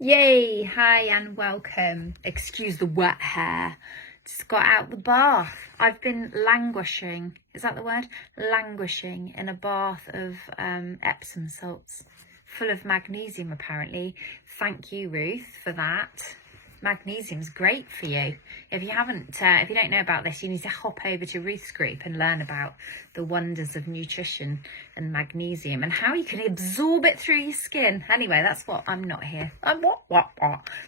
Yay, hi and welcome. Excuse the wet hair. Just got out the bath. I've been languishing, is that the word? Languishing in a bath of Epsom salts, full of magnesium apparently. Thank you, Ruth, for that. Magnesium's great for you. If you don't know about this, you need to hop over to Ruth's group and learn about the wonders of nutrition and magnesium and how you can absorb it through your skin. Anyway, that's what I'm not here.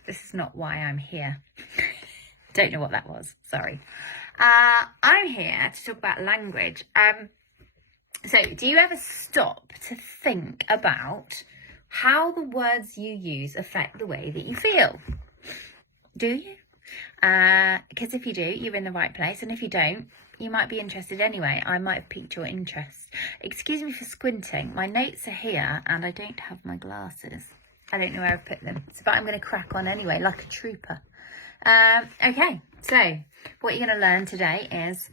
This is not why I'm here. Don't know what that was. Sorry. I'm here to talk about language. So do you ever stop to think about how the words you use affect the way that you feel? Do you? Because if you do, you're in the right place. And if you don't, you might be interested anyway. I might have piqued your interest. Excuse me for squinting. My notes are here and I don't have my glasses. I don't know where I've put them. But I'm going to crack on anyway, like a trooper. Okay, so what you're going to learn today is...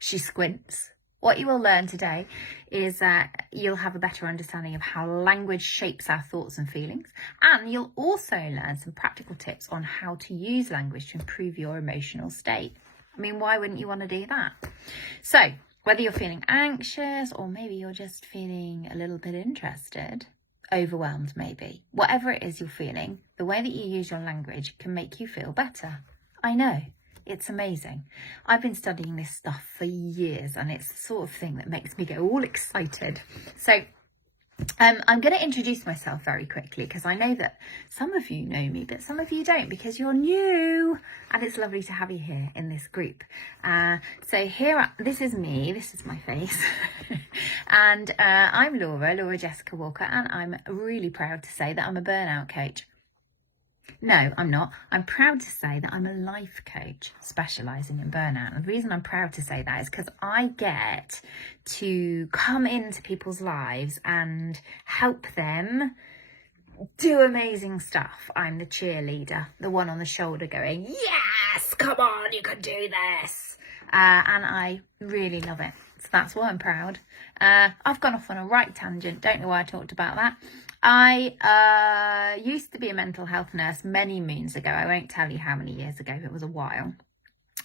She squints. What you will learn today is that you'll have a better understanding of how language shapes our thoughts and feelings. And you'll also learn some practical tips on how to use language to improve your emotional state. I mean, why wouldn't you want to do that? So whether you're feeling anxious or maybe you're just feeling a little bit interested, overwhelmed maybe, whatever it is you're feeling, the way that you use your language can make you feel better. I know. It's amazing. I've been studying this stuff for years and it's the sort of thing that makes me get all excited. So I'm going to introduce myself very quickly because I know that some of you know me, but some of you don't because you're new and it's lovely to have you here in this group. This is me, this is my face and I'm Laura Jessica Walker, and I'm really proud to say that I'm a burnout coach. No, I'm not. I'm proud to say that I'm a life coach specialising in burnout. And the reason I'm proud to say that is because I get to come into people's lives and help them do amazing stuff. I'm the cheerleader, the one on the shoulder going, yes, come on, you can do this. And I really love it. So that's why I'm proud. I've gone off on a right tangent. Don't know why I talked about that. I used to be a mental health nurse many moons ago. I won't tell you how many years ago. It was a while.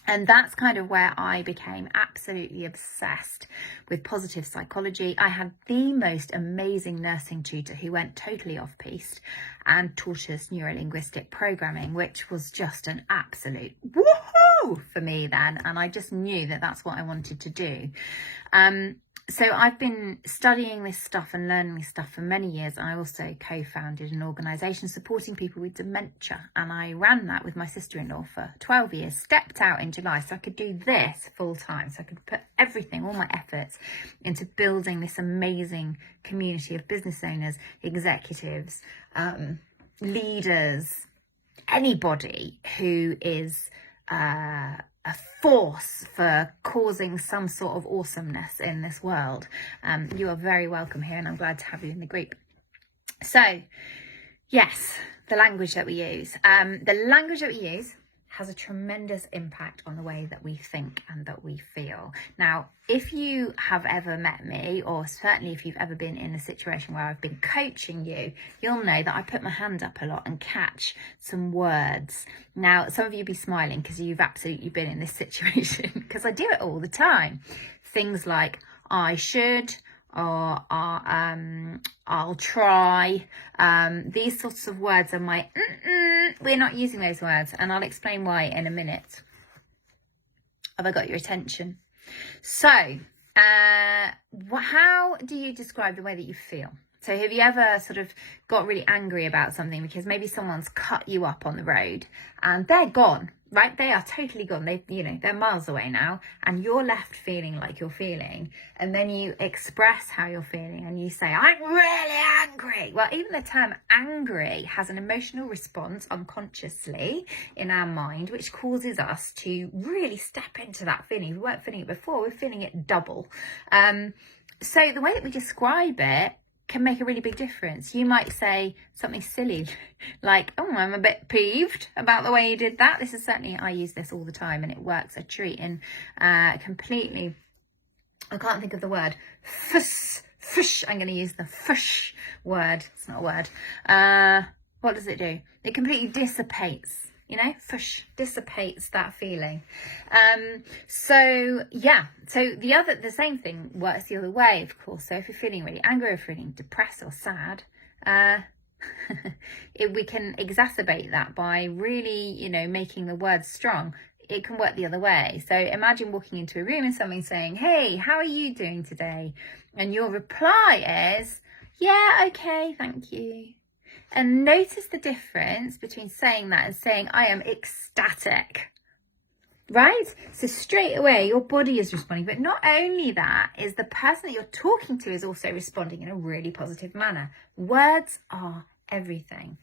And that's kind of where I became absolutely obsessed with positive psychology. I had the most amazing nursing tutor who went totally off-piste and taught us neurolinguistic programming, which was just an absolute woohoo for me then. And I just knew that that's what I wanted to do. So I've been studying this stuff and learning this stuff for many years. I also co-founded an organisation supporting people with dementia, and I ran that with my sister-in-law for 12 years, stepped out in July so I could do this full time, so I could put everything, all my efforts into building this amazing community of business owners, executives, leaders, anybody who is a force for causing some sort of awesomeness in this world. You are very welcome here and I'm glad to have you in the group. So yes, the language that we use. The language that we use has a tremendous impact on the way that we think and that we feel. Now, if you have ever met me, or certainly if you've ever been in a situation where I've been coaching you, you'll know that I put my hand up a lot and catch some words. Now, some of you be smiling because you've absolutely been in this situation because I do it all the time. Things like I should, or I'll try. These sorts of words are my we're not using those words, and I'll explain why in a minute. Have I got your attention? So how do you describe the way that you feel? So have you ever sort of got really angry about something because maybe someone's cut you up on the road and they're gone, right? They are totally gone. They're miles away now and you're left feeling like you're feeling. And then you express how you're feeling and you say, I'm really angry. Well, even the term angry has an emotional response unconsciously in our mind, which causes us to really step into that feeling. If we weren't feeling it before, we're feeling it double. So the way that we describe it can make a really big difference. You might say something silly like, oh, I'm a bit peeved about the way you did that. This is certainly, I use this all the time and it works a treat in completely, I can't think of the word, fush, I'm going to use the fush word. It's not a word. what does it do? It completely dissipates, dissipates that feeling. So yeah, so the same thing works the other way, of course. So if you're feeling really angry or feeling depressed or sad, we can exacerbate that by really, making the words strong. It can work the other way. So imagine walking into a room and someone saying, hey, how are you doing today? And your reply is, yeah, okay, thank you. And notice the difference between saying that and saying, I am ecstatic, right? So straight away, your body is responding. But not only that, is the person that you're talking to is also responding in a really positive manner. Words are everything.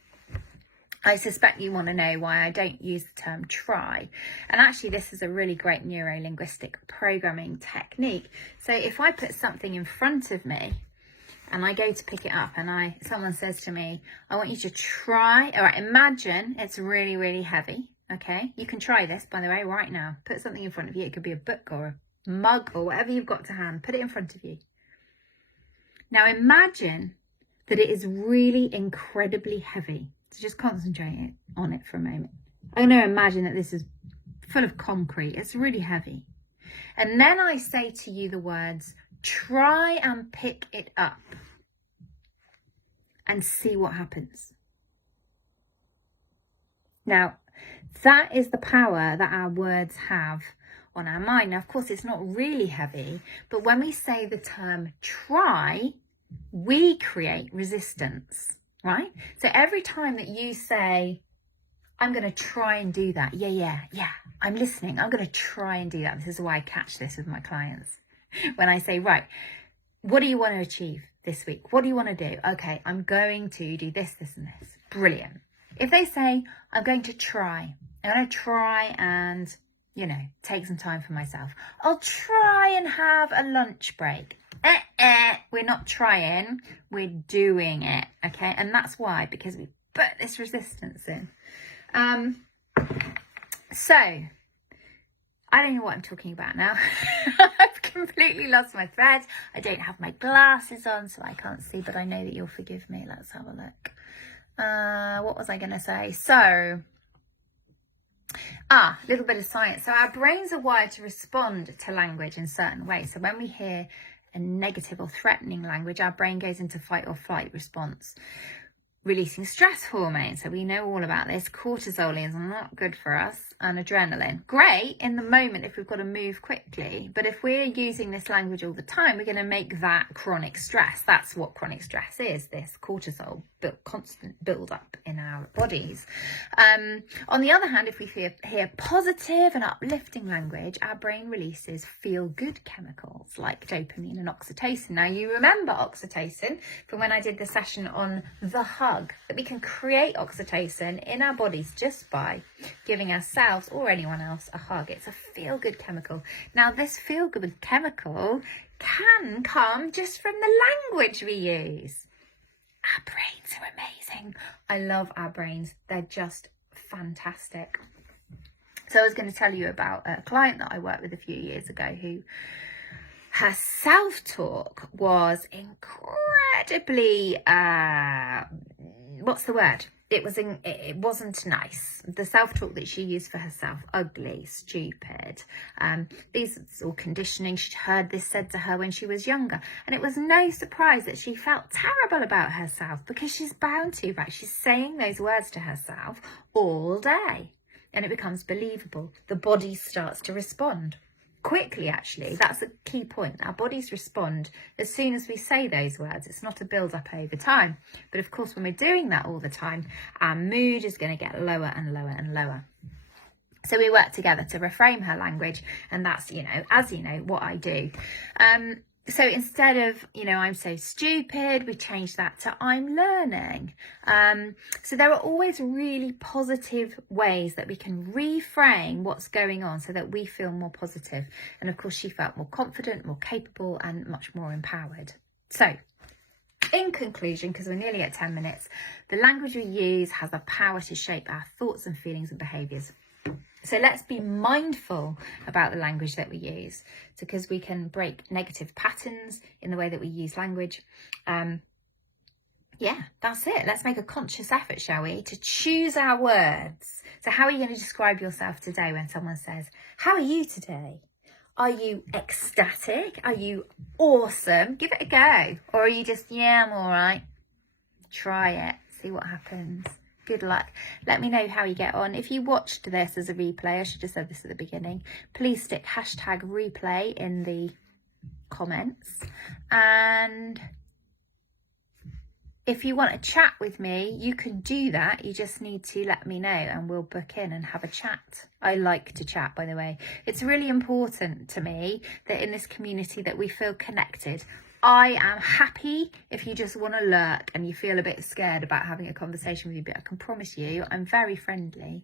I suspect you want to know why I don't use the term try. And actually, this is a really great neuro-linguistic programming technique. So if I put something in front of me, and I go to pick it up and someone says to me, I want you to try, all right, imagine it's really, really heavy, okay? You can try this, by the way, right now. Put something in front of you. It could be a book or a mug or whatever you've got to hand. Put it in front of you. Now imagine that it is really incredibly heavy. So just concentrate on it for a moment. I'm going to imagine that this is full of concrete. It's really heavy. And then I say to you the words, try and pick it up and see what happens. Now, that is the power that our words have on our mind. Now, of course, it's not really heavy, but when we say the term try, we create resistance, right? So every time that you say, I'm going to try and do that. Yeah, I'm listening. I'm going to try and do that. This is why I catch this with my clients. When I say, right, what do you want to achieve this week? What do you want to do? Okay, I'm going to do this, this, and this. Brilliant. If they say, I'm going to try and, take some time for myself. I'll try and have a lunch break. We're not trying, we're doing it, okay? And that's why, because we put this resistance in. So, I don't know what I'm talking about now. I've completely lost my thread. I don't have my glasses on, so I can't see, but I know that you'll forgive me. Let's have a look. What was I going to say? So, a little bit of science. So our brains are wired to respond to language in certain ways. So when we hear a negative or threatening language, our brain goes into fight or flight response, releasing stress hormones. So we know all about this. Cortisol is not good for us, and adrenaline. Great in the moment if we've got to move quickly, but if we're using this language all the time, we're going to make that chronic stress. That's what chronic stress is, this cortisol constant build up in our bodies. On the other hand, if we hear positive and uplifting language, our brain releases feel-good chemicals like dopamine and oxytocin. Now, you remember oxytocin from when I did the session on the hug, that we can create oxytocin in our bodies just by giving ourselves or anyone else a hug. It's a feel-good chemical. Now, this feel-good chemical can come just from the language we use. Our brains are amazing. I love our brains. They're just fantastic. So I was going to tell you about a client that I worked with a few years ago who, her self-talk was incredibly, what's the word? It wasn't nice. The self-talk that she used for herself, ugly, stupid. These are all conditioning. She'd heard this said to her when she was younger. And it was no surprise that she felt terrible about herself, because she's bound to, right? She's saying those words to herself all day. And it becomes believable. The body starts to respond. Quickly, actually. That's a key point. Our bodies respond as soon as we say those words. It's not a build-up over time. But of course, when we're doing that all the time, our mood is going to get lower and lower and lower. So we work together to reframe her language. And that's, as you know, what I do. So instead of, I'm so stupid, we change that to I'm learning. So there are always really positive ways that we can reframe what's going on so that we feel more positive. And of course, she felt more confident, more capable, and much more empowered. So in conclusion, because we're nearly at 10 minutes, the language we use has the power to shape our thoughts and feelings and behaviours. So let's be mindful about the language that we use, because we can break negative patterns in the way that we use language. yeah, that's it. Let's make a conscious effort, shall we, to choose our words. So how are you going to describe yourself today when someone says, how are you today? Are you ecstatic? Are you awesome? Give it a go. Or are you just, yeah, I'm all right. Try it. See what happens. Good luck. Let me know how you get on. If you watched this as a replay, I should have said this at the beginning, please stick hashtag replay in the comments. And if you want to chat with me, you can do that. You just need to let me know and we'll book in and have a chat. I like to chat, by the way. It's really important to me that in this community that we feel connected. I am happy if you just want to lurk and you feel a bit scared about having a conversation with me, but I can promise you I'm very friendly.